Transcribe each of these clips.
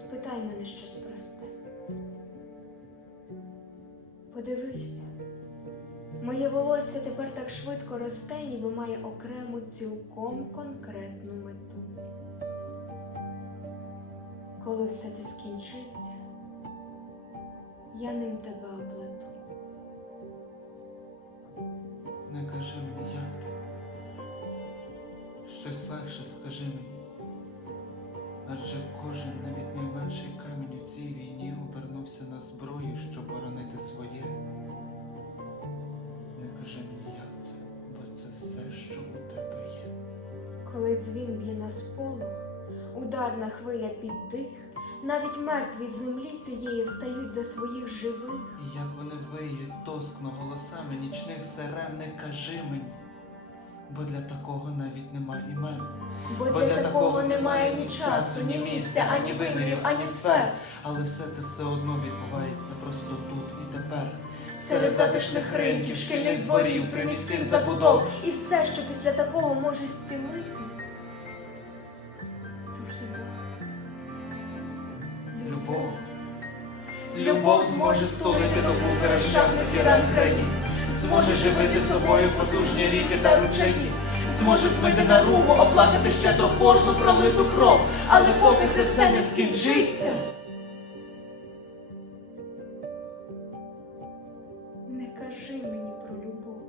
спитай мене щось просте. Подивися, моє волосся тепер так швидко росте, ніби має окрему цілком конкретну мету. Коли все це скінчиться, я ним тебе оплету. Не кажи мені, як ти. Щось легше скажи мені. Адже кожен, навіть найменший камінь у цій війні обернувся на зброю, щоб боронити своє. Не кажи мені, як це, бо це все, що у тебе є. Коли дзвін б'є на сполох, ударна хвиля під дих, навіть мертві з землі цієї встають за своїх живих. І як вони виють тоскно голосами нічних сирен, не кажи мені, бо для такого навіть. Бо для такого немає ні часу, ні місця, ані вимірів, ані сфер. Але все це все одно відбувається просто тут і тепер. Серед затишних ринків, шкільних дворів, приміських забудов, і все, що після такого може зцілити, то хіба Любов. Любов. Зможе стулити до бункера шахнуті ран країн, зможе живити собою потужні ріки та ручаї, зможе збити на руку, оплакати щедро кожну пролиту кров, але поки це все не скінчиться. Не кажи мені про любов.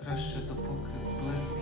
Краще допоки зблиски